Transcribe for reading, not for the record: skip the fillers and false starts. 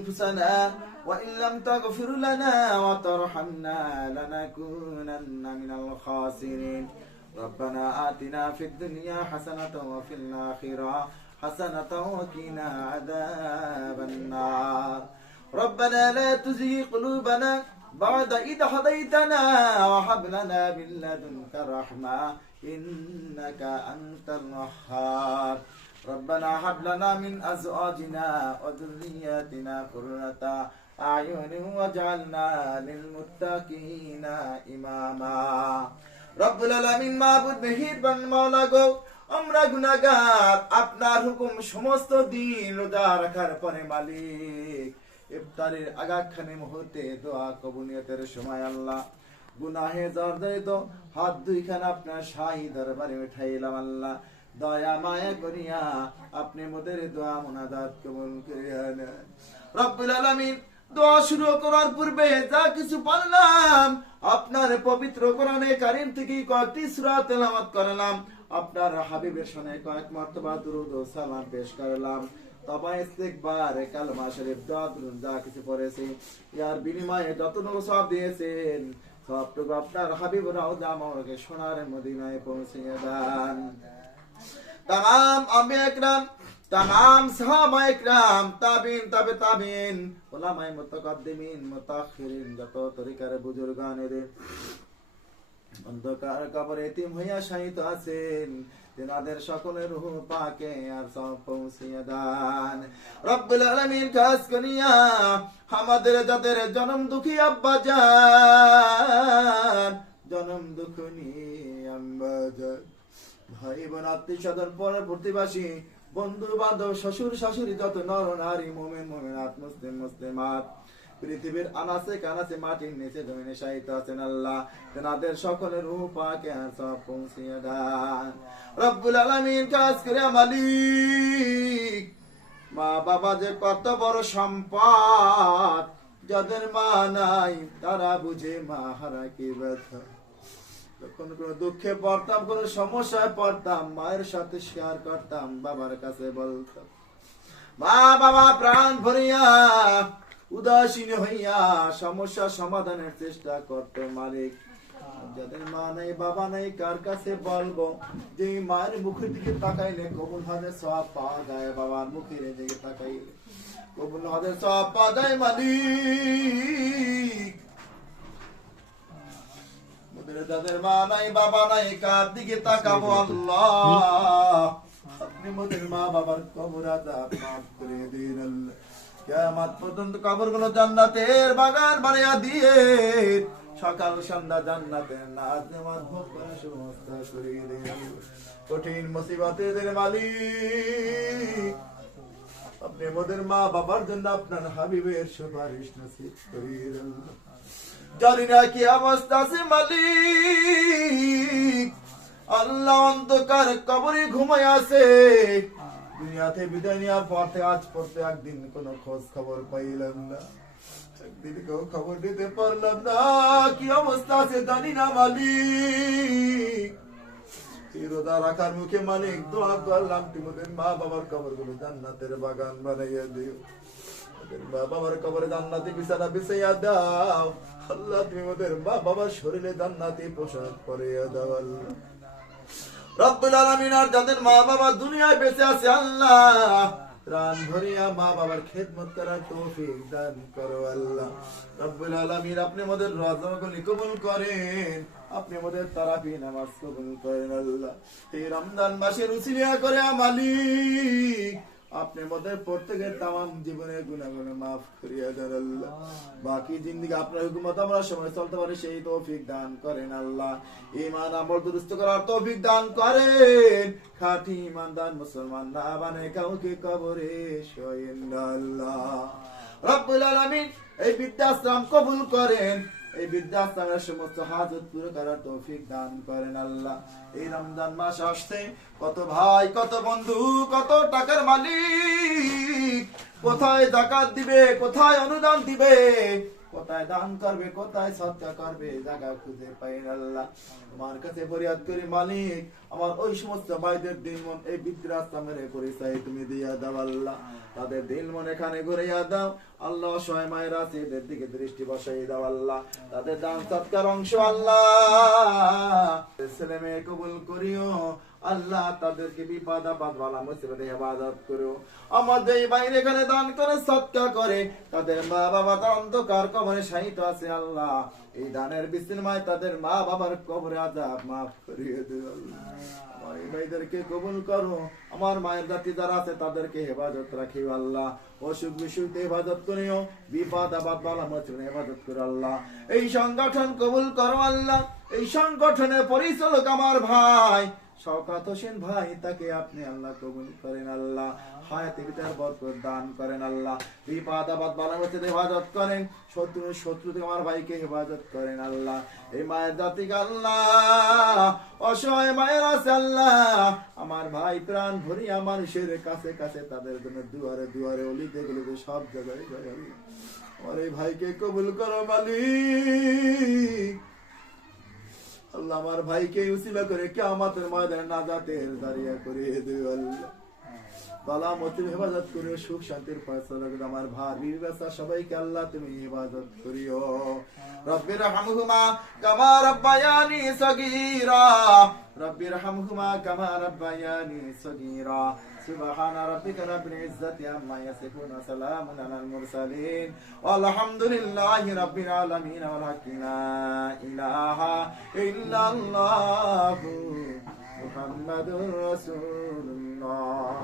أنفسنا وإن لم تغفر لنا وترحمنا لنكونن من الخاسرين ربنا آتنا في الدنيا حسنة وفي الآخرة حسنة وقنا عذاب النار ربنا لا تزغ قلوبنا بعد إذ هديتنا وهب لنا من لدنك رحمة إنك أنت الوهاب ربنا هب لنا من أزواجنا وذرياتنا قرة أعين واجعلنا للمتقين إماما রব্বুল আলামিন মাবুদ মেহেরবান মাওলা গো আমরা গুনাহগার আপনার হুকুম সমস্ত দিন রোজা রাখার পরে মালিক ইফতারের আগাখানে মুহূর্তে দোয়া কবুলিয়তের সময় আল্লাহ গুনাহে জর্জরিত হাত দুইখানা আপনার শাহী দরবারে উঠাইলাম আল্লাহ দয়া মায়া করিয়া আপনি মোদের দোয়া মুনাজাত কবুল করিয়া নেন রব্বুল আলামিন দোয়া শুরু করার পূর্বে যা কিছু বললাম আপনার পবিত্র কোরআনে কারীম থেকে কয়েকটি সূরা তেলাওয়াত করলাম আপনার হাবিবের শানে কয়েক মারতবা দুরূদ ও সালাম পেশ করলাম তবা ইস্তিগফার কালমা শরীফ দোয়া দুরূদ যা কিছু পড়েছি ইয়ার বিনিময়ে যতটুকু সওয়াব দিয়েছেন সবটুকু আপনার হাবিব রওজা মোবারকে সোনার মদিনায় পৌঁছিয়ে দেন तमाम अंबिया इकराम तमाम सहाबा इकराम ताबीन ताबे ताबीन उलामाए मुतकद्दिमीन मुताखिरीन যত তরিকার বুজুর্গানেদের অন্ধকার কবরে এতিম হইয়া শায়িত আছেন তেনাদের সকলের রূহ পাকে আর সব পৌঁছিয়ে দেন রব্বুল আলামিন খাস করিয়া আমাদের যাদের জনম দুঃখী আব্বা জান জনম দুঃখী আম্মা জান ভাই বোন আত্মীয় স্বজন পরে প্রতিবাসী বন্ধু বান্ধব শ্বশুর শাশুড়ি যত নর নারী মুমিন মুমিনাত মুসলিম মুসলিমাত পৃথিবীর আনাচে কানাচে মাটির নিচে জমিনে শায়িত আছেন আল্লাহ তেনাদের সকলের রূহ পাকে আর সব পৌঁছিয়ে দেন রব্বুল আলামিন খাস করে মালিক মা বাবা যে কত বড় সম্পদ যাদের মা নাই তারা বুঝে মা হারা কি ব্যথা যখন কোনো দুঃখে পড়তাম কোনো সমস্যায় পড়তাম মায়ের সাথে শেয়ার করতাম বাবার কাছে বলতাম মা বাবা প্রাণ ভরিয়া উদাসীন হইয়া সমস্যা সমাধানের চেষ্টা করতো মালিক যাদের মা নাই বাবা নাই কার কাছে বলবো যে মায়ের মুখের দিকে তাকাইলে কবুল হজের সওয়াব পাওয়া যায় বাবার মুখের দিকে তাকাইলে কবুল হজের সওয়াব পাওয়া যায় মালিক যাদের মা নাই বাবা নাই কার দিকে তাকাবো আল্লাহ আপনি মোদের মা বাবার কবর আযাব মাফ করে দিন আল্লাহ কিয়ামত পর্যন্ত কবরগুলো জান্নাতের বাগান বানিয়ে দিয়ে সকাল সন্ধ্যা জান্নাতের নাজমাত ভোগ করে সুবস্তা করে দিন কঠিন মুসিবতের মালিক আপনি মোদের মা বাবার জন্য আপনার হাবিবের সুপারিশ নসিব করিয়ে দিন জানি না কি অবস্থা আছে মালিক আল্লাহ অন্ধকার কবরে ঘুমায় আছে দুনিয়াতে বিদায় নেওয়ার পর থেকে আজ পর্যন্ত একদিন কোনো খোঁজ খবর পাইলাম না একদিন কেউ খবর দিতে পারলাম না কি অবস্থা আছে জানি না মালিক রোজা রাখার মুখে মালিক দোয়া করলাম তোমাদের মা বাবার কবরগুলো জান্নাতের বাগান বানাইয়া দিও মা বাবার কবরে জান্নাতি বিছানা বিছাইয়া দাও আল্লাহ তুমি ওদের মা বাবার শরীরে জান্নাতি পোশাক পরিয়ে দাও আল্লাহ রব্বুল আলামিন আর যাদের মা বাবা দুনিয়ায় বেঁচে আছে আল্লাহ প্রাণ ভরিয়া মা বাবার খেদমত করার তৌফিক দান করো আল্লাহ রব্বুল আলামিন আপনি আমাদের রোজাগুলো কবুল করেন আপনি আমাদের তারাবি নামাজ কবুল করেন আল্লাহ এই রমজান মাসের উসিলা করে মালিক আপনি আমাদের প্রত্যেকের তামাম জীবনের গুনাহগুলো মাফ করিয়া দেন আল্লাহ বাকি জিন্দেগি আপনার হুকুমত আমরা সময় চলতে পারি সেই তৌফিক দান করেন আল্লাহ ঈমান আমল দুরুস্ত করার তৌফিক দান করেন খাঁটি ঈমানদার মুসলমান না বানায় কাউকে কবরে শোয়েন আল্লাহ রব্বুল আলামিন এই বৃদ্ধাশ্রম কবুল করেন এই বৃদ্ধাশ্রমের সমস্ত হাজত পুরো করার তৌফিক দান করেন আল্লাহ এই রমজান মাস আসছে কত ভাই কত বন্ধু কত টাকার মালিক কোথায় যাকাত দিবে কোথায় অনুদান দিবে কোথায় দান করবে কোথায় সদকা করবে জায়গা খুঁজে পাই না আল্লাহ তোমার কাছে ফরিয়াদ করি মালিক আমার ওই সমস্ত ভাইদের দিল মন এই বৃদ্ধাশ্রমের পরিচয় তুমি দিয়া দাও আল্লাহ তাদের দিল মন এখানে ঘুরিয়া দাও আল্লাহ অসহায় মায়েরা আছে এদের দিকে দৃষ্টি বসাই দাও আল্লাহ, তাদের দান সৎকার অংশ আল্লাহ ছেলে মেয়ে কবুল করিও আল্লাহ, তাদেরকে বিপদ আপদ বালা মুসিবতে হেফাজত করো। আমাদের এই বাইরে এখানে দান করে সৎকার করে তাদের মা বাবা তার অন্ধকার কবরে শায়িত আছে আল্লাহ, এই দানের বিস্ময় তাদের মা বাবার কবরে আযাব মাফ করিয়ে দিও আল্লাহ। আমার এই ভাইদেরকে কবুল করো, আমার মায়ের জাতি যারা আছে তাদেরকে হেফাজত রাখিও আল্লাহ, অসুখ বিসুখে হেফাজত করিও, বিপদ আপদ বালা মুসিবতে হেফাজত করো আল্লাহ। এই সংগঠন কবুল করো আল্লাহ, এই সংগঠনের পরিচালক আমার ভাই শওকত হোসেন ভাই, তাকে আপনি আল্লাহ কবুল করেন আল্লাহ, হায়াতে ভিতর বরকত দান করেন আল্লাহ, বিপদ আপদ বালা মুসিবতে হেফাজত করেন, শত্রু থেকে আমার ভাইকে হেফাজত করেন আল্লাহ। এই মায়ের জাতিকে আল্লাহ অসহায় মায়ের আছে আল্লাহ, আমার ভাই প্রাণ ভরিয়া মানুষের কাছে কাছে তাদের জন্য দুয়ারে দুয়ারে অলিতে গলিতে সব জায়গায় যায় আল্লাহ। আমার এই ভাইকে কবুল করো মালিক আল্লাহ, আমার ভাইকে উসিলা করে কিয়ামতের ময়দানে নাজাতের জারিয়া করে দিও আল্লাহ, বালা মুসিবত হেফাজত করিও, সুখ শান্তির ফয়সালা করে আমার ভাই বিবি বাচ্চা সবাইকে আল্লাহ তুমি হেফাজত করিও। রব্বির হামহুমা কামা রাব্বায়ানি সগীরা, রব্বির হামহুমা কামা রাব্বায়ানি সগীরা। সুবহানা রাব্বিকা রাব্বিল ইজ্জাতি আম্মা ইয়াসিফুন ওয়া সালামুন আলাল মুরসালিন ওয়ালহামদুলিল্লাহি রাব্বিল আলামিন ওয়া লা ইলাহা ইল্লাল্লাহু মুহাম্মাদুর রাসূলুল্লাহ।